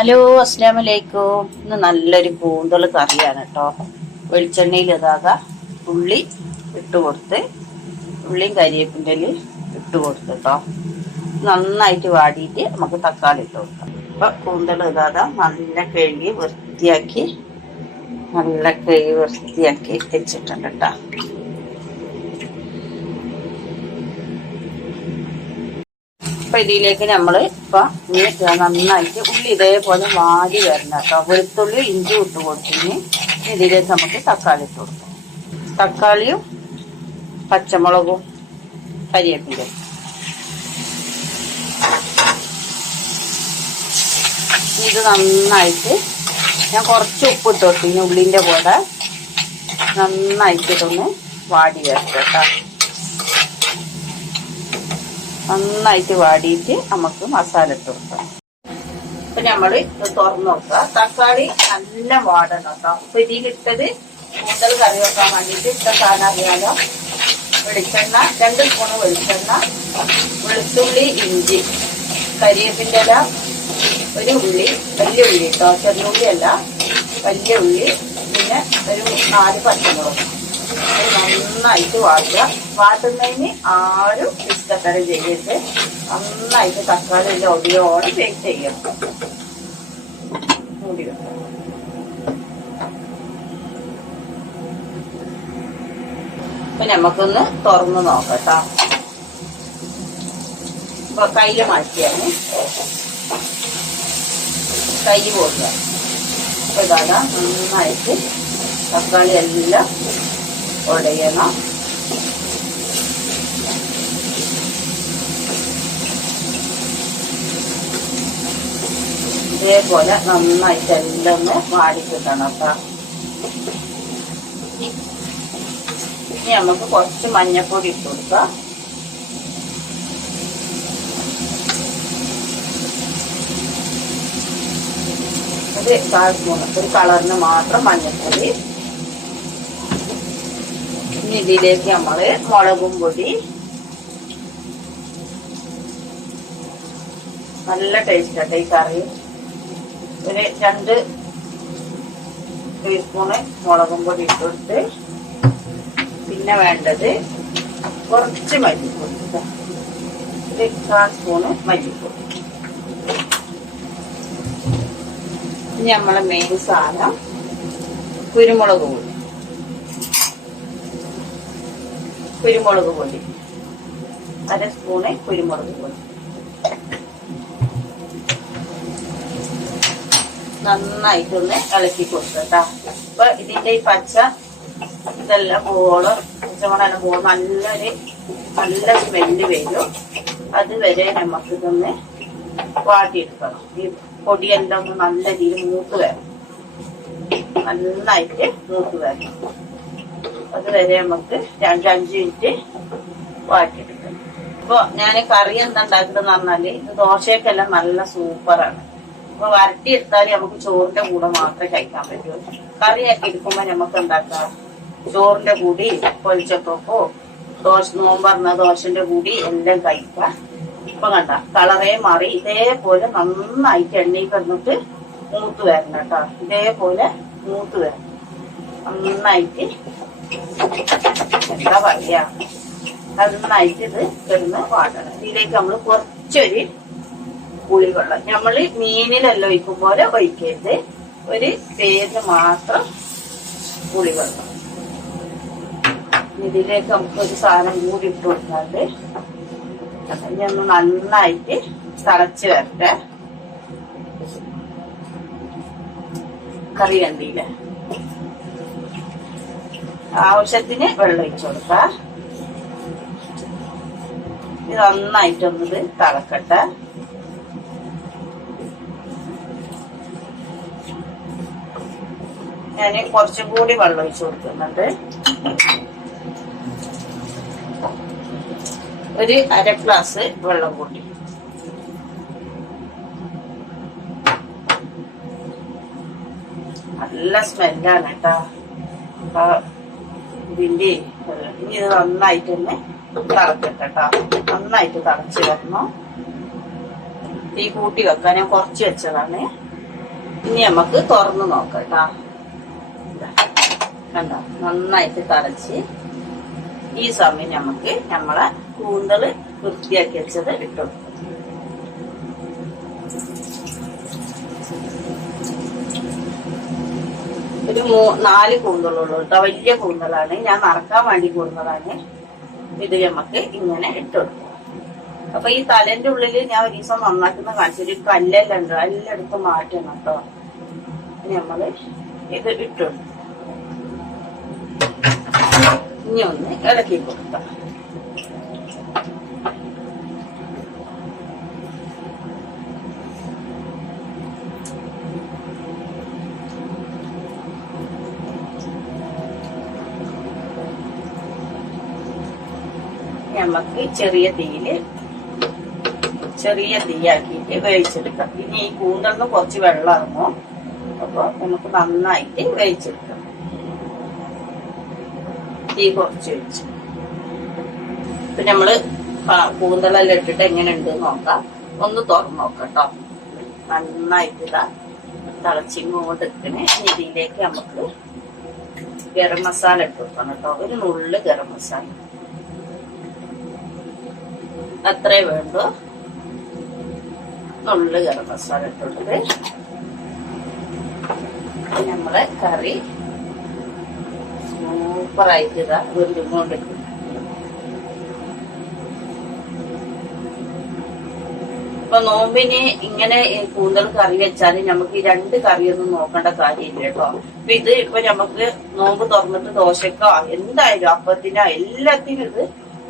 Hello, അസ്സലാമലൈക്കും. ഇന്ന് നല്ലൊരു കൂന്തൽ കറിയാണ് കേട്ടോ. വെളിച്ചെണ്ണയിൽ ഇതാകാ ഉള്ളി ഇട്ട് കൊടുത്ത്, ഉള്ളിയും കരിവേപ്പിൻ്റെ ഇട്ട് കൊടുത്ത് കേട്ടോ. നന്നായിട്ട് വാടിയിട്ട് നമുക്ക് തക്കാളി ഇട്ട് കൊടുക്കാം. അപ്പൊ കൂന്തൽ ഇതാകാ നല്ല കഴുകി വൃത്തിയാക്കി വെച്ചിട്ടുണ്ട് കേട്ടോ. അപ്പൊ ഇതിലേക്ക് നമ്മള് ഇപ്പൊ നന്നായിട്ട് ഉള്ളി ഇതേപോലെ വാടി വരണം കേട്ടോ. വെളുത്തുള്ളി ഇഞ്ചി ഇട്ട് കൊടുത്തിന്. ഇതിലേക്ക് നമുക്ക് തക്കാളി ഇട്ട് കൊടുക്കാം. തക്കാളിയും പച്ചമുളകും കരിവേപ്പില ഇത് നന്നായിട്ട് ഞാൻ കുറച്ച് ഉപ്പ് ഇട്ട് കൊടുത്തിന്. ഉള്ളിന്റെ കൂടെ നന്നായിട്ട് ഇതൊന്ന് വാടി വരട്ടെ കേട്ടോ. നന്നായിട്ട് വാടിയിട്ട് നമുക്ക് മസാല ഇട്ട് കൊടുക്കാം. അപ്പൊ നമ്മള് തുറന്നു നോക്കുക. തക്കാളി നല്ല വാടണം കേട്ടോ. അപ്പൊ ഇതിലിട്ടത് കൂന്തൽ കറി വെക്കാൻ വേണ്ടിയിട്ട് ഇട്ട സാധനം അറിയാലോ. വെളിച്ചെണ്ണ 2 സ്പൂണ് വെളിച്ചെണ്ണ, വെളുത്തുള്ളി ഇഞ്ചി, കരിവേപ്പിൻ്റെ ഇല, ഒരു ഉള്ളി, വലിയ ഉള്ളി കേട്ടോ, ചെറിയുള്ളി അല്ല, വലിയ ഉള്ളി, പിന്നെ ഒരു 4 പച്ചമുളക്. നന്നായിട്ട് വാട്ടുക. വാട്ടുന്നതിന് ആരും ഇഷ്ടത്തരം ചെയ്യരുത്. നന്നായിട്ട് തക്കാളി ഒടിയോടെ ബേക്ക് ചെയ്യണം. മൂടി വെക്കാം. അപ്പൊ നമുക്കൊന്ന് തുറന്ന് നോക്കട്ടോ. അപ്പൊ കയ്യില് മാറ്റിയാണ് കൈ പോവുക. അപ്പൊ ഇതാ നന്നായിട്ട് തക്കാളി എല്ലാം ഉടയണം. ഇതേപോലെ നന്നായിട്ട് എല്ലാം ഒന്ന് വാടിക്കിട്ടണം കേട്ടോ. ഇനി നമുക്ക് കുറച്ച് മഞ്ഞപ്പൊടി ഇട്ട് കൊടുക്കാം. ഒരു 1/4 സ്പൂൺ, ഒരു കളറിന് മാത്രം മഞ്ഞപ്പൊടി. ഇനി ഇതിലേക്ക് നമ്മള് മുളകും പൊടി, നല്ല ടേസ്റ്റ് ആട്ടെ ഈ കറി. ഒരു 2 ടീസ്പൂണ് മുളകും പൊടി ഇട്ട് കൊടുത്ത്, പിന്നെ വേണ്ടത് കുറച്ച് മല്ലിപ്പൊടി, ഒരു 1/4 സ്പൂണ് മല്ലിപ്പൊടി. ഇനി നമ്മളെ മെയിൻ സാധനം കുരുമുളക് പൊടി. കുരുമുളക് പൊടി 1/2 സ്പൂണ് കുരുമുളക് പൊടി. നന്നായിട്ടൊന്ന് ഇളക്കി കൊടുക്കട്ടാ. അപ്പൊ ഇതിന്റെ ഈ പച്ച ഇതെല്ലാം പോകണം, പച്ചമണെല്ലാം പോകും, നല്ല സ്മെല്ല് വരും. അതുവരെ നമുക്ക് ഇതൊന്ന് വാട്ടിയെടുക്കണം. ഈ പൊടിയെല്ലാം ഒന്ന് നല്ല രീതിയിൽ മൂത്ത് വരണം, നന്നായിട്ട് മൂത്ത് വരണം. അതുവരെ നമുക്ക് 2-5 മിനിറ്റ് വാട്ടിയെടുക്കണം. അപ്പൊ ഞാൻ കറി എന്താ ഉണ്ടാക്കുന്നതെന്ന് പറഞ്ഞാല് ഇത് ദോശയ്ക്കെല്ലാം നല്ല സൂപ്പറാണ്. അപ്പൊ വരട്ടിയെടുത്താൽ നമുക്ക് ചോറിന്റെ കൂടെ മാത്രമേ കഴിക്കാൻ പറ്റൂ. കറിയാക്കി എടുക്കുമ്പോ നമുക്ക് എന്താക്കാം, ചോറിന്റെ കൂടി പൊളിച്ചപ്പോ നോമ്പറന്ന ദോശന്റെ കൂടി എല്ലാം കഴിക്കാം. ഇപ്പൊ കണ്ട കളറേ മാറി. ഇതേപോലെ നന്നായിട്ട് എണ്ണയിൽ കിടന്നിട്ട് മൂത്ത് വരണം കേട്ടോ. ഇതേപോലെ മൂത്ത് വരണം നന്നായിട്ട്. എന്താ പറയാ, നന്നായിട്ട് ഇത് കിടന്ന് വാട്ടണം. ഇതിലേക്ക് നമ്മള് കുറച്ചൊരു പുളിവെള്ളം, നമ്മള് മീനിലെല്ലാം ഒഴിക്കും പോലെ ഒഴിക്കരുത്, ഒരു പേരിന് മാത്രം പുളിവെള്ളം. ഇതിലേക്ക് നമുക്ക് ഒരു സാധനം കൂടി ഇട്ട് കൊടുക്കാണ്ട് ഇനി ഒന്ന് നന്നായിട്ട് തിളച്ച് വരട്ടെ. കറി കണ്ടില്ലേ, ആവശ്യത്തിന് വെള്ളം ഒഴിച്ചു കൊടുക്കാം. ഇത് നന്നായിട്ടൊന്നത് തിളക്കട്ടെ. ഞാൻ കുറച്ചും കൂടി വെള്ളം ഒഴിച്ചു കൊടുക്കുന്നുണ്ട്. ഒരു 1/2 ഗ്ലാസ് വെള്ളം കൂട്ടി. നല്ല സ്മെല്ലാണ് കേട്ടോ ഇതിന്റെ. ഇനി ഇത് നന്നായിട്ട് തന്നെ തിളക്കട്ടെ കേട്ടോ. നന്നായിട്ട് തിളച്ച് വരണം. തീ കൂട്ടി വെക്കാൻ ഞാൻ കുറച്ച് വെച്ചതാണ്. ഇനി നമുക്ക് തുറന്നു നോക്കട്ടാ. കണ്ടോ, നന്നായിട്ട് തളച്ച് ഈ സമയം നമുക്ക് നമ്മളെ കൂന്തള് വൃത്തിയാക്കി വെച്ചത് ഇട്ടു. ഒരു 4 കൂന്തളുള്ളൂ കേട്ടോ, വലിയ കൂന്തലാണ്, ഞാൻ നറക്കാൻ വേണ്ടി കൂടുന്നതാണ്. ഇത് നമുക്ക് ഇങ്ങനെ ഇട്ടുകൊടുക്കും. അപ്പൊ ഈ തലേന്റെ ഉള്ളില് ഞാൻ ഒരു ദിവസം നന്നാക്കുന്ന കാണിച്ചൊരു കല്ലെല്ലാം ഉണ്ട്, എല്ലായിടത്ത് മാറ്റണം കേട്ടോ. നമ്മള് ഇത് ഇട്ടുകൊടുക്കും. ഇനി ഒന്ന് ഇളക്കി കൊടുക്കാം. നമുക്ക് ചെറിയ തീയാക്കിയിട്ട് വേവിച്ചെടുക്കാം. ഇനി ഈ കൂന്തലിന് കുറച്ച് വെള്ളം ഇറങ്ങും, അപ്പൊ നമുക്ക് നന്നായിട്ട് വേവിച്ചെടുക്കാം. തീ കുറച്ച് വെച്ചു. ഇപ്പൊ നമ്മള് കൂന്തലെല്ലാം ഇട്ടിട്ട് എങ്ങനെ ഉണ്ട് നോക്കാം. ഒന്ന് തുറന്നു നോക്കട്ടോ. നന്നായിട്ട് ഇതാ തിളച്ചിങ്ങോട്ട് ഇട്ടിന്. ഇതിലേക്ക് നമുക്ക് ഗരം മസാല ഇട്ട് കൊടുക്കണം കേട്ടോ. ഒരു നുള്ള് ഗരം മസാല അത്രേ വേണ്ടു. നുള്ള് ഗരം മസാല ഇട്ടിട്ട് നമ്മളെ കറി സൂപ്പറായിട്ട് ഇതാ വെന്തുകൊണ്ട്. ഇപ്പൊ നോമ്പിന് ഇങ്ങനെ കൂന്തൽ കറി വെച്ചാല് നമുക്ക് ഈ 2 കറിയൊന്നും നോക്കേണ്ട കാര്യമില്ല കേട്ടോ. അപ്പൊ ഇത് ഇപ്പൊ നമുക്ക് നോമ്പ് തുറന്നിട്ട് ദോശക്കോ എന്തായാലും അപ്പത്തിനോ എല്ലാത്തിനും ഇത്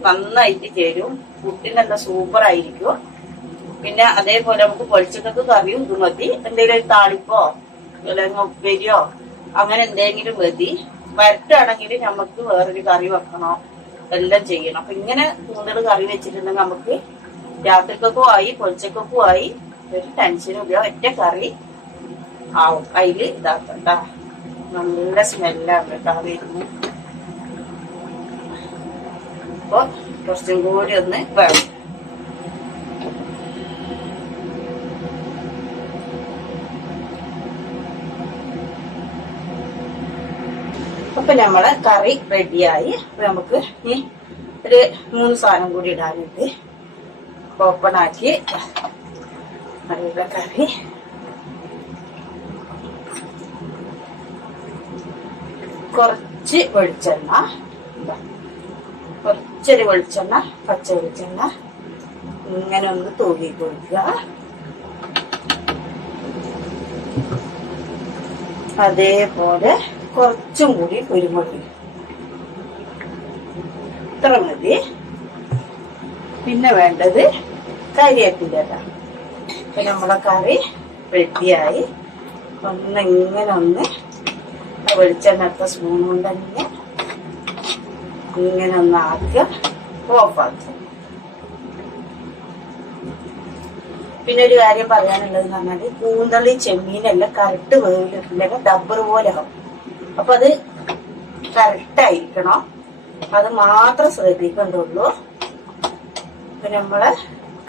നന്നായിട്ട് ചേരും. പുട്ടിനെല്ലാം സൂപ്പർ ആയിരിക്കും. പിന്നെ അതേപോലെ നമുക്ക് പൊളിച്ചക്കൊക്കെ കറിയും ഇത് മതി. എന്തെങ്കിലും ഒരു താളിപ്പോ അല്ലെങ്കിൽ ഉപ്പേരിയോ അങ്ങനെ എന്തെങ്കിലും മതി. വരട്ടാണെങ്കിൽ നമുക്ക് വേറൊരു കറി വെക്കണോ എല്ലാം ചെയ്യണം. അപ്പൊ ഇങ്ങനെ കൂന്തൽ കറി വെച്ചിട്ടുണ്ടെങ്കിൽ നമുക്ക് രാത്രിക്കൊക്കെ ആയി പൊളിച്ചക്കൊക്കെ ആയി ഒരു ടെൻഷനും ഇല്ല. ഒറ്റ കറി ആവും. അതില് ഇതാക്കണ്ട, നല്ല സ്മെല്ലാണ് കേട്ടോ വരുന്നു. അപ്പൊ കുറച്ചും കൂടി ഒന്ന് വേണം. അപ്പൊ നമ്മളെ കറി റെഡിയായി. അപ്പൊ നമുക്ക് ഈ ഒരു 3 സാധനം കൂടി ഇടാനുണ്ട്. ഓപ്പൺ ആക്കി നല്ല കറി. കുറച്ച് വെളിച്ചെണ്ണ, കുറച്ചൊരു വെളിച്ചെണ്ണ, പച്ച വെളിച്ചെണ്ണ ഇങ്ങനെ ഒന്ന് തൂക്കി കൊടുക്കുക. അതേപോലെ കുറച്ചും കൂടി കുരുമുളക്, ഇത്ര മതി. പിന്നെ വേണ്ടത് കരിവേപ്പില. അപ്പൊ നമ്മളെ കറി റെഡിയായി. ഇങ്ങനെ ഒന്ന് വെളിച്ചെണ്ണ സ്പൂൺ കൊണ്ട് തന്നെ ഇങ്ങനെ ഒന്ന് ആക്കുക, ഓഫാക്കുക. പിന്നെ ഒരു കാര്യം പറയാനുള്ളതെന്ന് പറഞ്ഞാല് കൂന്തളി ചെമ്മീനെല്ലാം കറക്റ്റ് വേവിലിട്ടില്ലെങ്കിൽ ഡബ്ബർ പോലെ ആവും. അപ്പൊ അത് കറക്റ്റ് ആയിരിക്കണം, അത് മാത്രം ശ്രദ്ധിക്കേണ്ടുള്ളൂ. അപ്പൊ നമ്മളെ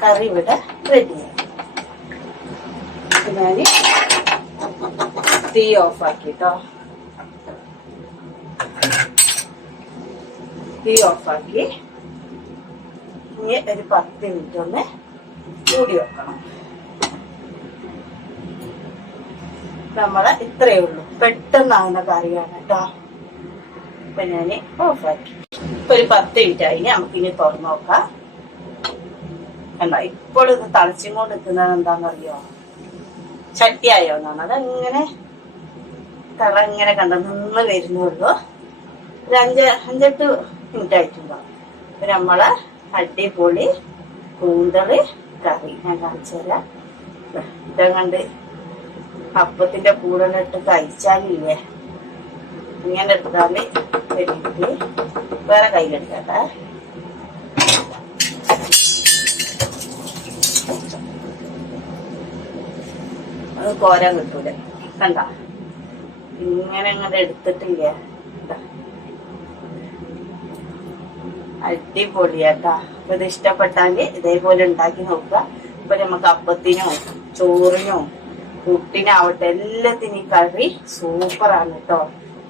കറി ഇവിടെ റെഡിയായി. ഞാന് തീ ഓഫാക്കിട്ടോ. തീ ഓഫാക്കി ഇനി ഒരു 10 മിനിറ്റ് ഒന്ന് മൂടി വെക്കണം. നമ്മളെ ഇത്രയേ ഉള്ളൂ, പെട്ടെന്നാകുന്ന കറിയാണ് കേട്ടോ. അപ്പൊ ഞാന് ഓഫാക്കി. ഇപ്പൊ ഒരു 10 മിനിറ്റ് ആയി. നമുക്കിനി തുറന്നു നോക്കാം. കണ്ടോ, ഇപ്പോൾ ഇത് തളിച്ചും കൊണ്ട് നിൽക്കുന്നത് എന്താണെന്നറിയോ? ചട്ടിയായോ എന്നാണ്. അതങ്ങനെ തള ഇങ്ങനെ കണ്ട നിന്ന് വരുന്നുള്ളൂ. ഒരു 5-8 മിനിറ്റ് ആയിട്ടുണ്ടാവും. അപ്പൊ നമ്മളെ അടിപൊളി കൂന്തള് കറി ഞാൻ കാണിച്ചു തരാം. ഇതങ്ങണ്ട് അപ്പത്തിന്റെ കൂടെ ഇട്ട് കഴിച്ചാലില്ലേ, ഇങ്ങനെ എടുത്താല് വെട്ടിട്ട് വേറെ കയ്യിലെടുക്കട്ടെ. അത് കോരാൻ കിട്ടൂല. കണ്ട ഇങ്ങനെ ഇങ്ങനെ എടുത്തിട്ടില്ലേ, അടിപൊളിയാട്ടാ. അപ്പൊ ഇത് ഇഷ്ടപ്പെട്ടാല് ഇതേപോലെ ഉണ്ടാക്കി നോക്കുക. ഇപ്പൊ നമുക്ക് അപ്പത്തിനോ ചോറിനോ പുട്ടിനാവട്ടെ എല്ലാത്തിനും ഈ കറി സൂപ്പറാണ് കേട്ടോ,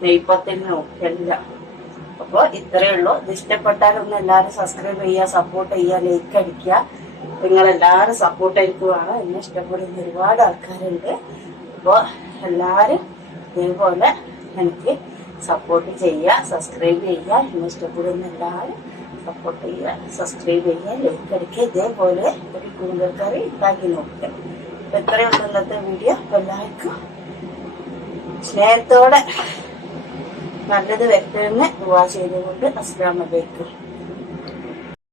നെയ്പ്പത്തിനും എല്ലാം. അപ്പൊ ഇത്രയേ ഉള്ളൂ. ഇത് ഇഷ്ടപ്പെട്ടാലൊന്ന് എല്ലാവരും സബ്സ്ക്രൈബ് ചെയ്യുക, സപ്പോർട്ട് ചെയ്യുക, ലൈക്ക് അടിക്കുക. നിങ്ങളെല്ലാവരും സപ്പോർട്ട് അടിക്കുവാണ്. എന്നെ ഇഷ്ടപ്പെടുന്ന ഒരുപാട് ആൾക്കാരുണ്ട്. അപ്പൊ എല്ലാരും ഇതേപോലെ എനിക്ക് സപ്പോർട്ട് ചെയ്യുക, സബ്സ്ക്രൈബ് ചെയ്യുക. എന്നെ ഇഷ്ടപ്പെടുന്ന എല്ലാവരും സപ്പോർട്ട് ചെയ്യുക, സബ്സ്ക്രൈബ് ചെയ്യുക, ലൈക്ക് അടിക്കുക. ഇതേപോലെ ഒരു കൂന്തൽ കറി ഉണ്ടാക്കി നോക്കുക. അപ്പൊ ഇത്രയുള്ള ഇന്നത്തെ വീഡിയോ. എല്ലാവർക്കും സ്നേഹത്തോടെ നല്ലത് വ്യക്തമെന്ന് ദുആ ചെയ്തുകൊണ്ട് അസ്സലാമു അലൈക്കും.